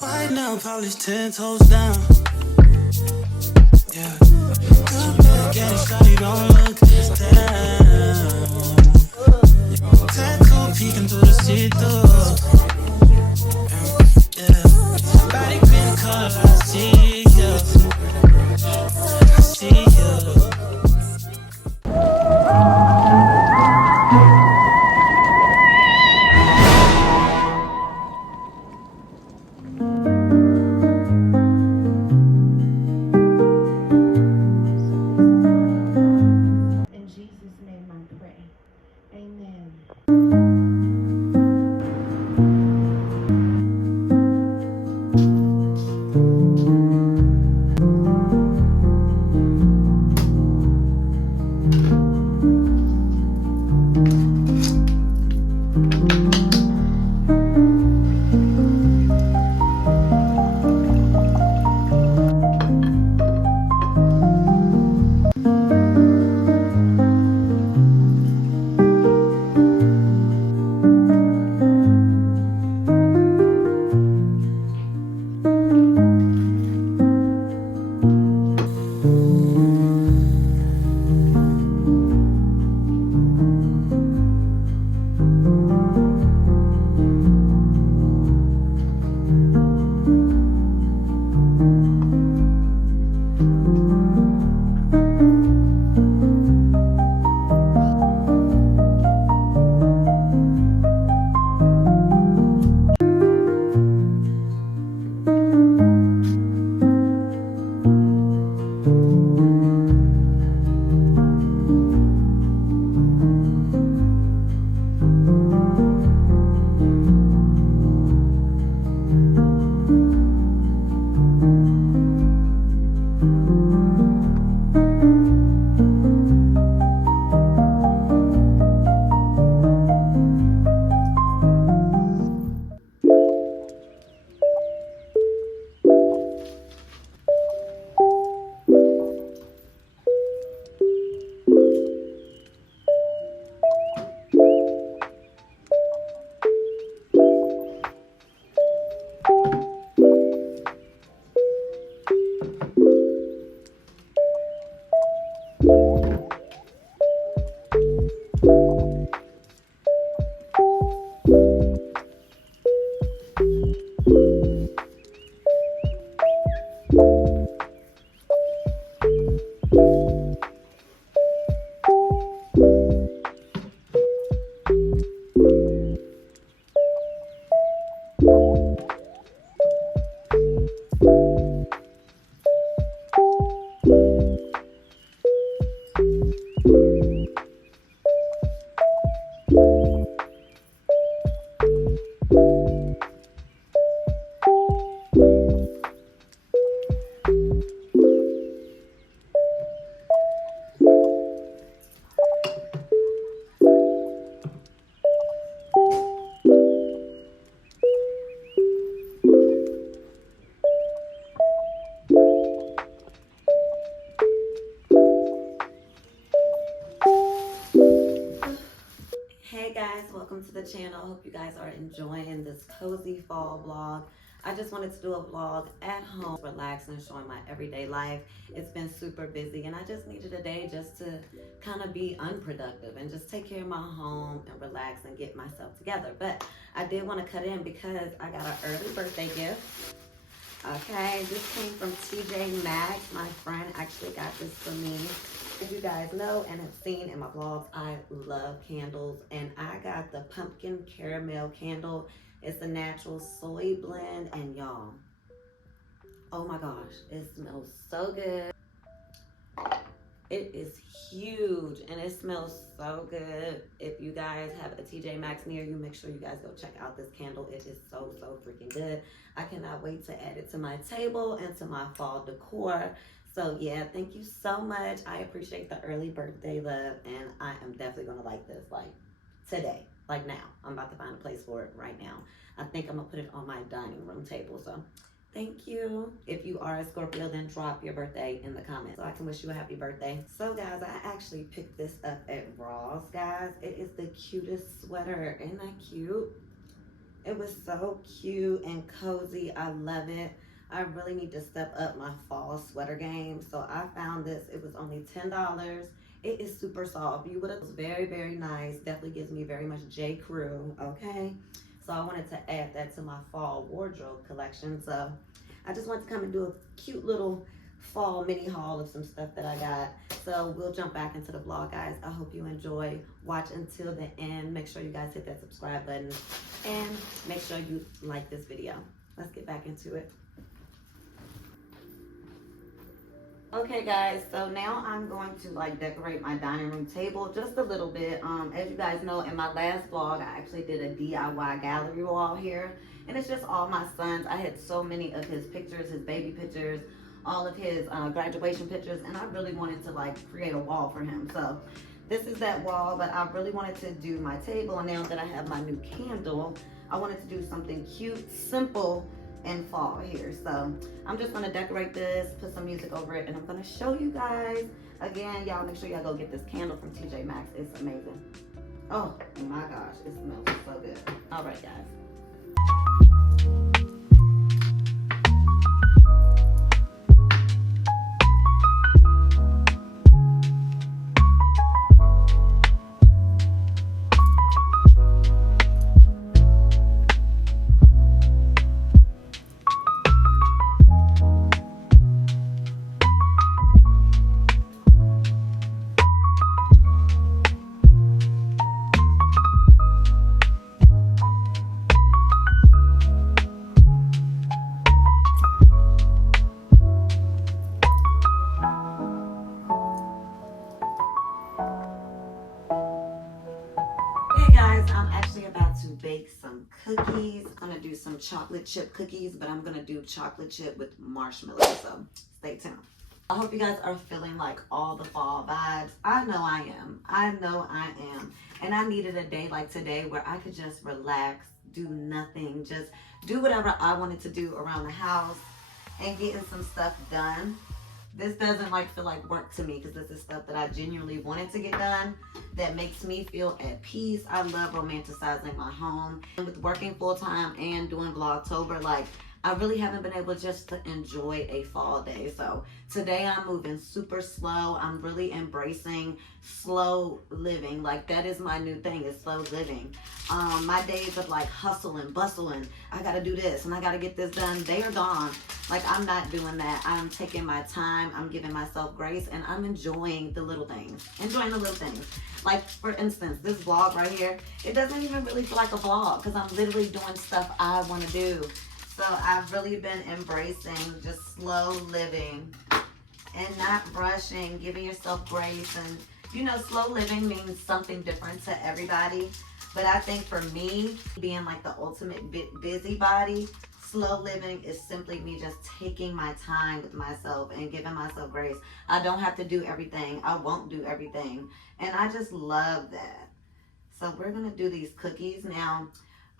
White nail polish 10 toes down. Yeah. Good back at it, shawty, don't look down. Tattoo peeking through the see-through. Yeah. Body green color, I see you. I see you. In Jesus' name I pray. Amen. Hey guys, welcome to the channel. Hope you guys are enjoying this cozy fall vlog. I just wanted to do a vlog at home, relaxing, showing my everyday life. It's been super busy and I just needed a day just to kind of be unproductive and just take care of my home and relax and get myself together. But I did want to cut in because I got an early birthday gift. Okay, this came from TJ Maxx. My friend actually got this for me. As you guys know and have seen in my vlogs, I love candles, and I got the pumpkin caramel candle. It's a natural soy blend, and y'all, oh my gosh, it smells so good. It is huge and it smells so good. If you guys have a TJ Maxx near you, make sure you guys go check out this candle. It is so freaking good. I cannot wait to add it to my table and to my fall decor. So yeah, thank you so much. I appreciate the early birthday love, and I am definitely gonna like this like today, like now. I'm about to find a place for it right now. I think I'm gonna put it on my dining room table. So thank you. If you are a Scorpio, then drop your birthday in the comments so I can wish you a happy birthday. So guys, I actually picked this up at Ross, guys. It is the cutest sweater. Isn't that cute? It was so cute and cozy. I love it. I really need to step up my fall sweater game. So I found this. It was only $10. It is super soft. You would have very, very nice. Definitely gives me very much J. Crew. Okay. So I wanted to add that to my fall wardrobe collection. So I just wanted to come and do a cute little fall mini haul of some stuff that I got. So we'll jump back into the vlog, guys. I hope you enjoy. Watch until the end. Make sure you guys hit that subscribe button and make sure you like this video. Let's get back into it. Okay, guys, so now I'm going to like decorate my dining room table just a little bit. As you guys know, in my last vlog, I actually did a DIY gallery wall here, and it's just all my sons. I had so many of his pictures, his baby pictures, all of his graduation pictures, and I really wanted to like create a wall for him. So this is that wall, but I really wanted to do my table, and now that I have my new candle, I wanted to do something cute, simple, and fall here. So I'm just gonna decorate this, put some music over it, and I'm gonna show you guys. Again, y'all make sure y'all go get this candle from TJ Maxx. It's amazing. Oh my gosh, it smells so good. All right, guys. Bake some cookies. I'm gonna do some chocolate chip cookies, but I'm gonna do chocolate chip with marshmallows, so stay tuned. I hope you guys are feeling like all the fall vibes. I know I am. I know I am. And I needed a day like today where I could just relax, do nothing, just do whatever I wanted to do around the house and getting some stuff done. This doesn't like feel like work to me because this is stuff that I genuinely wanted to get done that makes me feel at peace. I love romanticizing my home. And with working full time and doing Vlogtober, like I really haven't been able just to enjoy a fall day. So today I'm moving super slow. I'm really embracing slow living. Like that is my new thing, is slow living. My days of like hustle and bustle and I gotta do this and I gotta get this done, they are gone. Like I'm not doing that. I'm taking my time. I'm giving myself grace and I'm enjoying the little things. Enjoying the little things. Like for instance, this vlog right here, it doesn't even really feel like a vlog because I'm literally doing stuff I want to do. So I've really been embracing just slow living and not rushing, giving yourself grace. And you know, slow living means something different to everybody. But I think for me, being like the ultimate busybody, slow living is simply me just taking my time with myself and giving myself grace. I don't have to do everything. I won't do everything. And I just love that. So we're going to do these cookies. Now,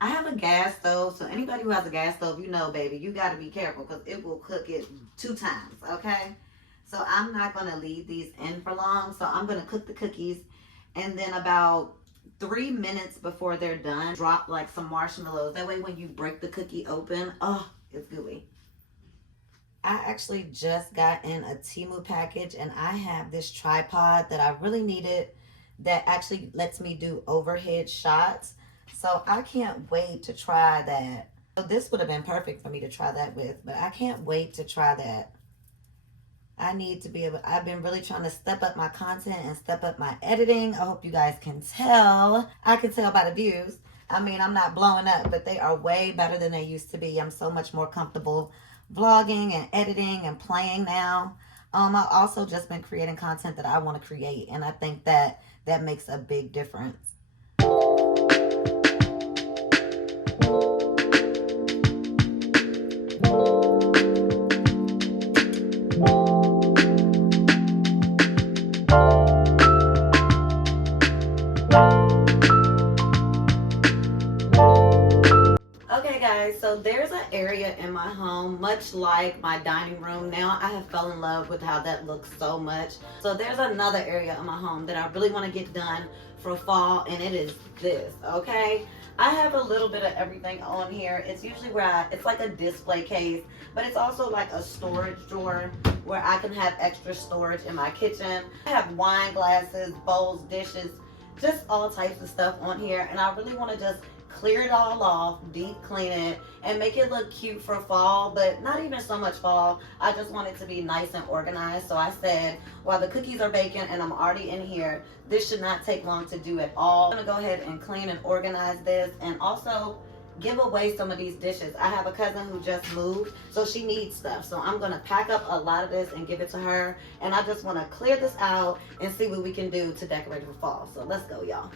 I have a gas stove. So anybody who has a gas stove, you know, baby, you got to be careful because it will cook it 2 times, okay? So I'm not going to leave these in for long. So I'm going to cook the cookies. And then about 3 minutes before they're done, drop like some marshmallows. That way when you break the cookie open, oh, it's gooey. I actually just got in a Temu package and I have this tripod that I really needed that actually lets me do overhead shots. So I can't wait to try that. So this would have been perfect for me to try that with, but I can't wait to try that. I need to be able, I've been really trying to step up my content and step up my editing. I hope you guys can tell. I can tell by the views. I mean, I'm not blowing up, but they are way better than they used to be. I'm so much more comfortable vlogging and editing and playing now. I've also just been creating content that I want to create, and I think that that makes a big difference. Okay guys, so there's an area in my my home, much like my dining room. Now I have fell in love with how that looks so much. So there's another area of my home that I really want to get done for fall, and it is this, okay? I have a little bit of everything on here. It's usually where it's like a display case, but it's also like a storage drawer where I can have extra storage in my kitchen. I have wine glasses, bowls, dishes, just all types of stuff on here, and I really want to just clear it all off, deep clean it, and make it look cute for fall, but not even so much fall. I just want it to be nice and organized. So I said, while the cookies are baking and I'm already in here, this should not take long to do at all. I'm gonna go ahead and clean and organize this, and also give away some of these dishes. I have a cousin who just moved, so she needs stuff. So I'm gonna pack up a lot of this and give it to her, and I just wanna clear this out and see what we can do to decorate for fall. So let's go, y'all.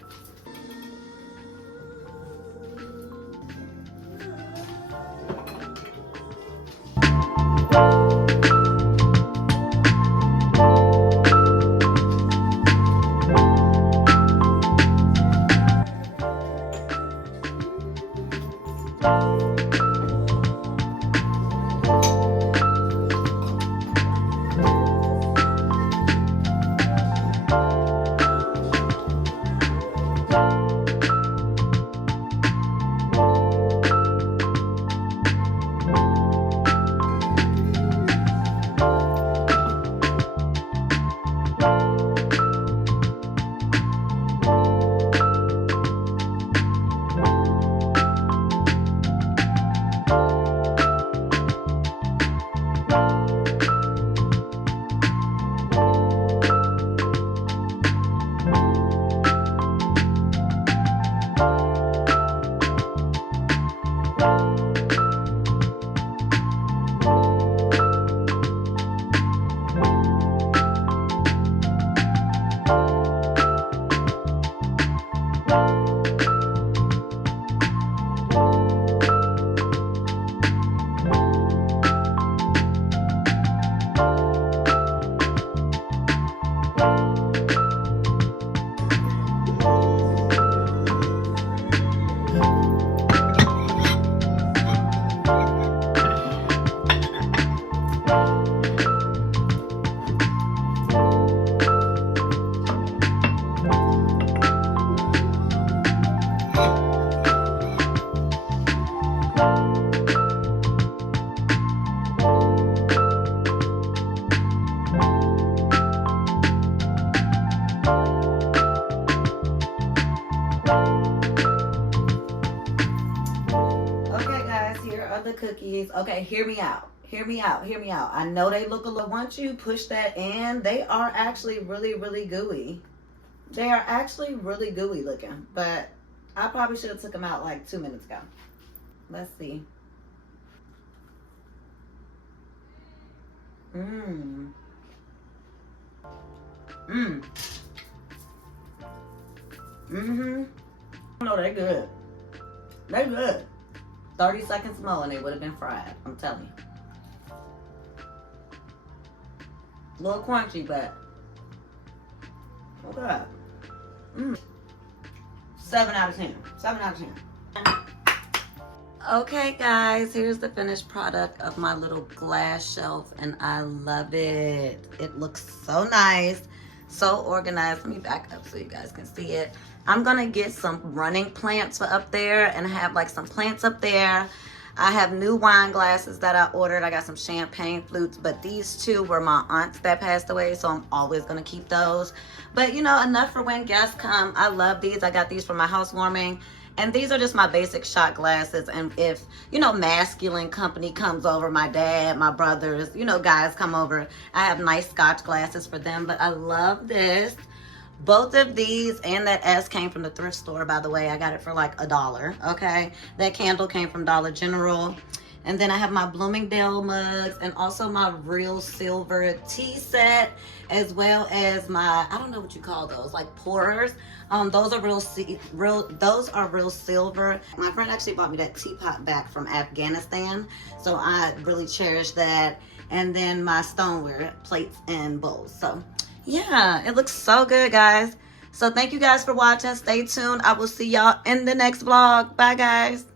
The cookies. Okay, hear me out. Hear me out. Hear me out. I know they look a little. Once you push that in, they are actually really, really gooey. They are actually really gooey looking, but I probably should have took them out like 2 minutes ago. Let's see. Mmm. Mmm. Mm-hmm. No, they're good. They're good. 30 seconds more and they would have been fried. I'm telling you. A little crunchy, but okay. 7 out of 10. 7 out of 10. Okay, guys, here's the finished product of my little glass shelf, and I love it. It looks so nice, so organized. Let me back up so you guys can see it. I'm gonna get some running plants for up there and have like some plants up there. I have new wine glasses that I ordered. I got some champagne flutes, but these two were my aunt's that passed away, so I'm always gonna keep those. But you know, enough for when guests come. I love these. I got these for my housewarming. And these are just my basic shot glasses. And if, you know, masculine company comes over, my dad, my brothers, you know, guys come over, I have nice Scotch glasses for them. But I love this. Both of these and that S came from the thrift store, by the way. I got it for like $1, okay? That candle came from Dollar General. And then I have my Bloomingdale mugs and also my real silver tea set, as well as my, I don't know what you call those, like pourers. Those are real silver. My friend actually bought me that teapot back from Afghanistan, so I really cherish that. And then my stoneware plates and bowls. So yeah, it looks so good, guys. So thank you guys for watching. Stay tuned. I will see y'all in the next vlog. Bye, guys.